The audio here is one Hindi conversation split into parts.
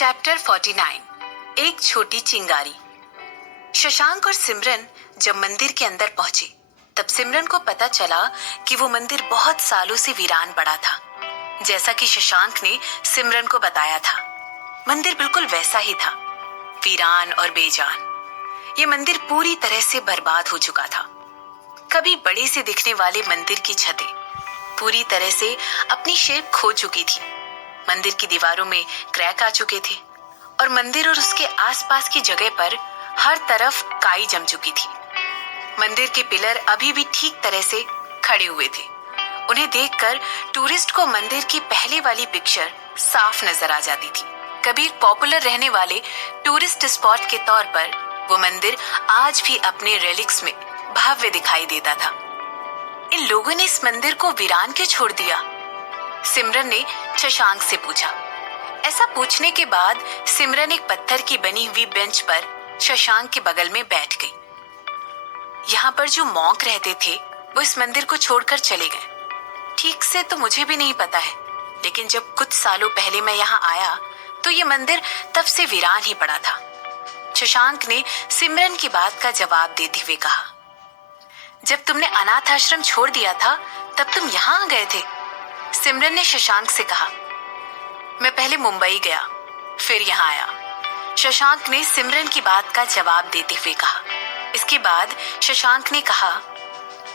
चैप्टर 49 एक छोटी चिंगारी। शशांक और सिमरन जब मंदिर के अंदर पहुंचे तब सिमरन को पता चला कि वो मंदिर बहुत सालों से वीरान पड़ा था, जैसा कि शशांक ने सिमरन को बताया था। मंदिर बिल्कुल वैसा ही था, वीरान और बेजान। ये मंदिर पूरी तरह से बर्बाद हो चुका था। कभी बड़े से दिखने वाले मंदिर की छतें पूरी तरह से अपनी शेप खो चुकी थी। मंदिर की दीवारों में क्रैक आ चुके थे और मंदिर और उसके आसपास की जगह पर हर तरफ काई जम चुकी थी। मंदिर के पिलर अभी भी ठीक तरह से खड़े हुए थे। उन्हें देखकर टूरिस्ट को मंदिर की पहले वाली पिक्चर साफ नजर आ जाती थी। कभी एक पॉपुलर रहने वाले टूरिस्ट स्पॉट के तौर पर वो मंदिर आज भी अपने रेलिक्स में भव्य दिखाई देता था। इन लोगों ने इस मंदिर को वीरान क्यों छोड़ दिया? सिमरन ने शशांक से पूछा। ऐसा पूछने के बाद सिमरन एक पत्थर की बनी हुई बेंच पर शशांक के बगल में बैठ गई। यहाँ पर जो मॉन्क रहते थे वो इस मंदिर को छोड़कर चले गए। ठीक से तो मुझे भी नहीं पता है, लेकिन जब कुछ सालों पहले मैं यहाँ आया तो ये मंदिर तब से वीरान ही पड़ा था। शशांक ने सिमरन की बात का जवाब देते हुए कहा। जब तुमने अनाथ आश्रम छोड़ दिया था तब तुम यहाँ आ गए थे? सिमरन ने शशांक से कहा। मैं पहले मुंबई गया, फिर यहाँ आया, शशांक ने सिमरन की बात का जवाब देते हुए कहा। इसके बाद शशांक ने कहा,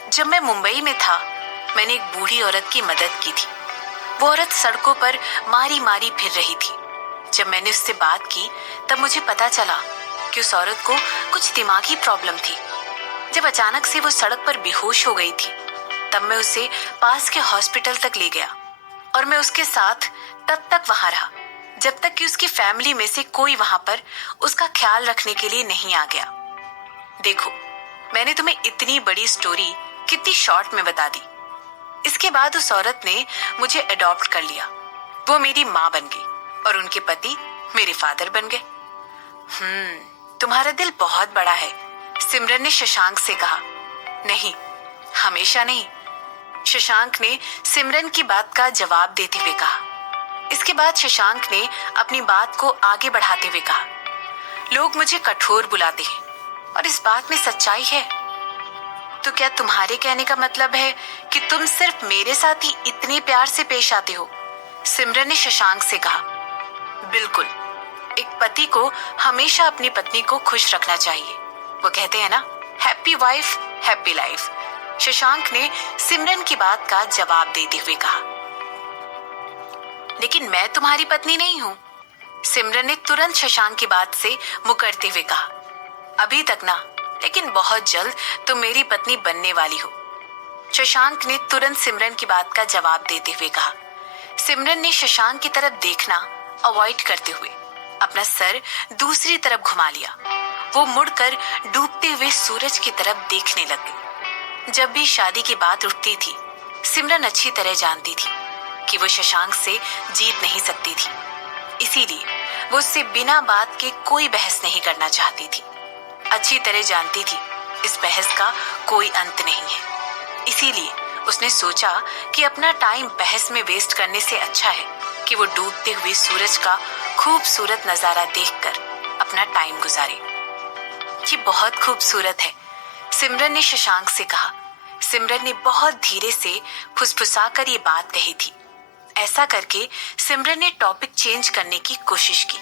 जब मैं मुंबई में था मैंने एक बूढ़ी औरत की मदद की थी। वो औरत सड़कों पर मारी मारी फिर रही थी। जब मैंने उससे बात की तब मुझे पता चला कि उस औरत को कुछ दिमागी प्रॉब्लम थी। जब अचानक से वो सड़क पर बेहोश हो गई थी तब मैं उसे पास के हॉस्पिटल तक ले गया और मैं उसके साथ तब तक वहां रहा जब तक कि उसकी फैमिली में से कोई वहां पर उसका ख्याल रखने के लिए नहीं आ गया। देखो, मैंने तुम्हें इतनी बड़ी स्टोरी कितनी शॉर्ट में बता दी। इसके बाद उस औरत ने मुझे अडॉप्ट कर लिया। वो मेरी माँ बन गई और उनके पति मेरे फादर बन गए। तुम्हारा दिल बहुत बड़ा है, सिमरन ने शशांक से कहा। नहीं, हमेशा नहीं, शशांक ने सिमरन की बात का जवाब देते हुए कहा। इसके बाद शशांक ने अपनी बात को आगे बढ़ाते हुए कहा, लोग मुझे कठोर बुलाते हैं और इस बात में सच्चाई है। तो क्या तुम्हारे कहने का मतलब है कि तुम सिर्फ मेरे साथ ही इतने प्यार से पेश आते हो? सिमरन ने शशांक से कहा। बिल्कुल, एक पति को हमेशा अपनी पत्नी को खुश रखना चाहिए। वो कहते हैं ना, happy wife happy life. Shashank ने सिमरन की बात का जवाब देते हुए कहा। लेकिन मैं तुम्हारी पत्नी नहीं हूं, सिमरन ने तुरंत शशांक की बात से मुकरते हुए कहा। अभी तक ना, लेकिन बहुत जल्द तुम मेरी पत्नी बनने वाली हो, शशांक ने तुरंत सिमरन की बात का जवाब देते हुए कहा। सिमरन ने शशांक की तरफ देखना अवॉइड करते हुए अपना सर दूसरी तरफ घुमा लिया। वो मुड़कर डूबते हुए सूरज की तरफ देखने लग गई। जब भी शादी की बात उठती थी, सिमरन अच्छी तरह जानती थी कि वो शशांक से जीत नहीं सकती थी। इसीलिए वो उससे बिना बात के कोई बहस नहीं करना चाहती थी। अच्छी तरह जानती थी इस बहस का कोई अंत नहीं है। इसीलिए उसने सोचा कि अपना टाइम बहस में वेस्ट करने से अच्छा है कि वो डूबते हुए सूरज का खूबसूरत नजारा देखकर अपना टाइम गुजारे। ये बहुत खूबसूरत है, सिमरन ने शशांक से कहा। सिमरन ने बहुत धीरे से फुसफुसाकर ये बात कही थी। ऐसा करके सिमरन ने टॉपिक चेंज करने की कोशिश की।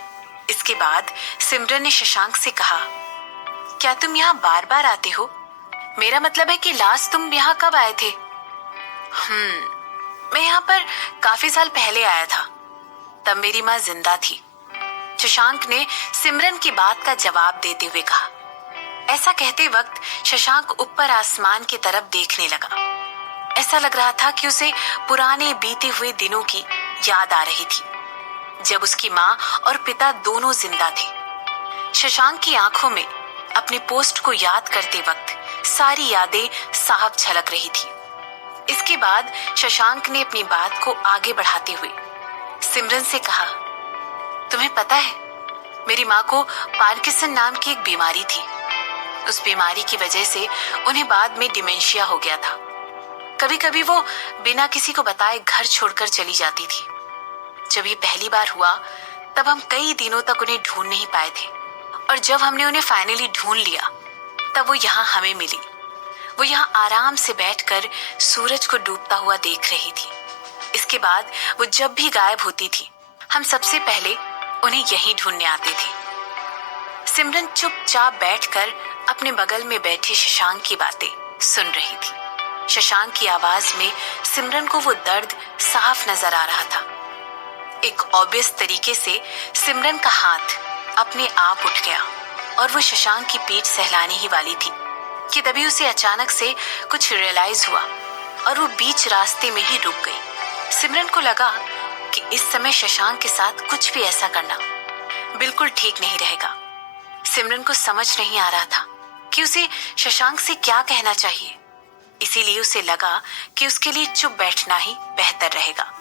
इसके बाद सिमरन ने शशांक से कहा, क्या तुम यहाँ बार बार आते हो? मेरा मतलब है कि लास्ट तुम यहाँ कब आए थे? मैं यहाँ पर काफी साल पहले आया था, तब मेरी माँ जिंदा थी, शशांक ने सिमरन की बात का जवाब देते हुए कहा। ऐसा कहते वक्त शशांक ऊपर आसमान की तरफ देखने लगा। ऐसा लग रहा था कि उसे पुराने बीते हुए दिनों की याद आ रही थी, जब उसकी माँ और पिता दोनों जिंदा थे। शशांक की आंखों में अपनी पोस्ट को याद करते वक्त सारी यादें साफ झलक रही थी। इसके बाद शशांक ने अपनी बात को आगे बढ़ाते हुए सिमरन से कहा, तुम्हें पता है, मेरी माँ को पार्किंसन नाम की एक बीमारी थी। उस बीमारी की वजह से उन्हें बाद में डिमेंशिया हो गया था। कभी कभी वो बिना किसी को बताए घर छोड़कर चली जाती थी। जब ये पहली बार हुआ तब हम कई दिनों तक उन्हें ढूंढ नहीं पाए थे, और जब हमने उन्हें फाइनली ढूंढ लिया तब वो यहाँ हमें मिली। वो यहाँ आराम से बैठकर सूरज को डूबता हुआ देख रही थी। इसके बाद वो जब भी गायब होती थी, हम सबसे पहले उन्हें यहीं ढूंढने आते थे। सिमरन चुपचाप बैठकर अपने बगल में बैठे शशांक की बातें सुन रही थी। शशांक की आवाज में सिमरन को वो दर्द साफ नजर आ रहा था। एक ऑब्वियस तरीके से सिमरन का हाथ अपने आप उठ गया और वो शशांक की पीठ सहलाने ही वाली थी कि तभी उसे अचानक से कुछ रियलाइज हुआ और वो बीच रास्ते में ही रुक गई। सिमरन को लगा कि इस समय शशांक के साथ कुछ भी ऐसा करना बिल्कुल ठीक नहीं रहेगा। सिमरन को समझ नहीं आ रहा था कि उसे शशांक से क्या कहना चाहिए, इसीलिए उसे लगा कि उसके लिए चुप बैठना ही बेहतर रहेगा।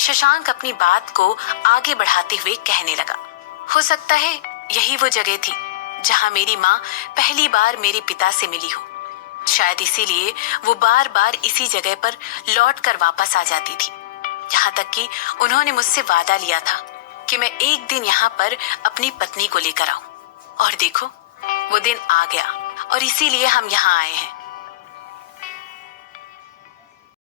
शशांक अपनी बात को आगे बढ़ाते हुए कहने लगा, हो सकता है यही वो जगह थी जहां मेरी माँ पहली बार मेरे पिता से मिली हो। शायद इसीलिए वो बार बार इसी जगह पर लौट कर वापस आ जाती थी। यहाँ तक कि उन्होंने मुझसे वादा लिया था कि मैं एक दिन यहाँ पर अपनी पत्नी को लेकर आऊं। और देखो, वो दिन आ गया और इसीलिए हम यहाँ आए हैं।